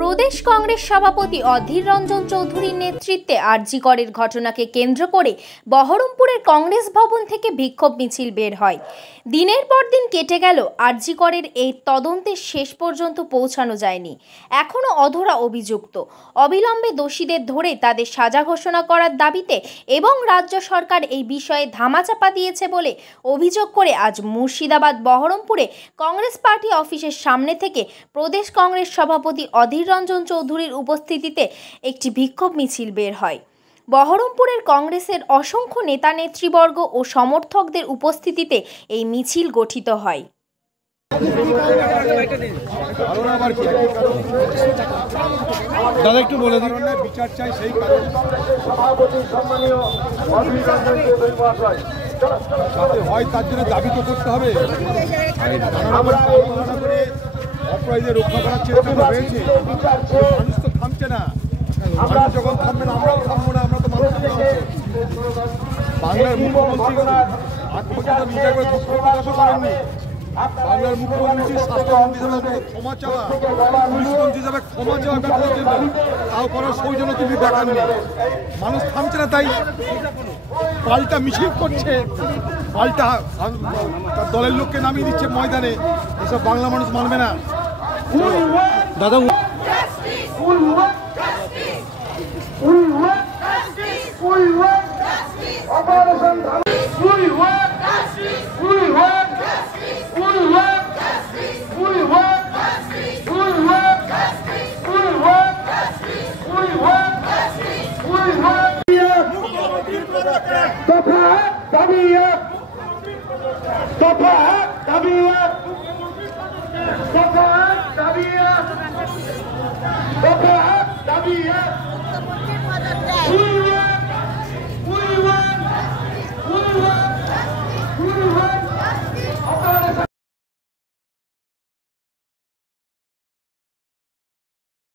প্রদেশ কংগ্রেস সভাপতি অধীর রঞ্জন চৌধুরীর নেতৃত্বে আরজি করের ঘটনাকে কেন্দ্র করে বহরমপুরের কংগ্রেস ভবন থেকে বিক্ষোভ মিছিল বের হয়। দিনের পর দিন কেটে গেল, আরজি করের এই তদন্তের শেষ পর্যন্ত পৌঁছানো যায়নি। এখনও অধরা অভিযুক্ত। অবিলম্বে দোষীদের ধরে তাদের সাজা ঘোষণা করার দাবিতে এবং রাজ্য সরকার এই বিষয়ে ধামাচাপা দিয়েছে বলে অভিযোগ করে আজ মুর্শিদাবাদ বহরমপুরে কংগ্রেস পার্টি অফিসের সামনে থেকে প্রদেশ কংগ্রেস সভাপতি অধীর রঞ্জন চৌধুরীর উপস্থিতিতে একটি বিক্ষোভ মিছিল বের হয়। বহরমপুরের কংগ্রেসের অসংখ্য নেতা নেতৃবর্গ ও সমর্থকদের উপস্থিতিতে এই মিছিল গঠিত হয়। দাদা একটু বলে দিন, বিচার চাই সেই কারণে হয় তার জন্য দাবি তো করতে হবে। অপরাধীদের রক্ষা করার চেষ্টা হয়েছে, মানুষ তো থামছে না। মানুষ যখন থামবে না আমরাও থামবো না। আমরা তো মানুষ বাংলার মুখ্যমন্ত্রী আজ পর্যন্ত বিচার করে দুঃখ প্রকাশও করেননি। বাংলার মুখ্যমন্ত্রী স্বাস্থ্যমন্ত্রী হিসাবে ক্ষমা চাওয়া, পুলিশমন্ত্রী হিসাবে ক্ষমা চাওয়া ব্যক্তির জন্য তাও করার সৌজন্য তিনি দেখাননি। মানুষ থামছে না, তাই পাল্টা মিছিল করছে, পাল্টা তার দলের লোককে নামিয়ে দিচ্ছে ময়দানে। এসব বাংলা মানুষ মানবে না। দাদা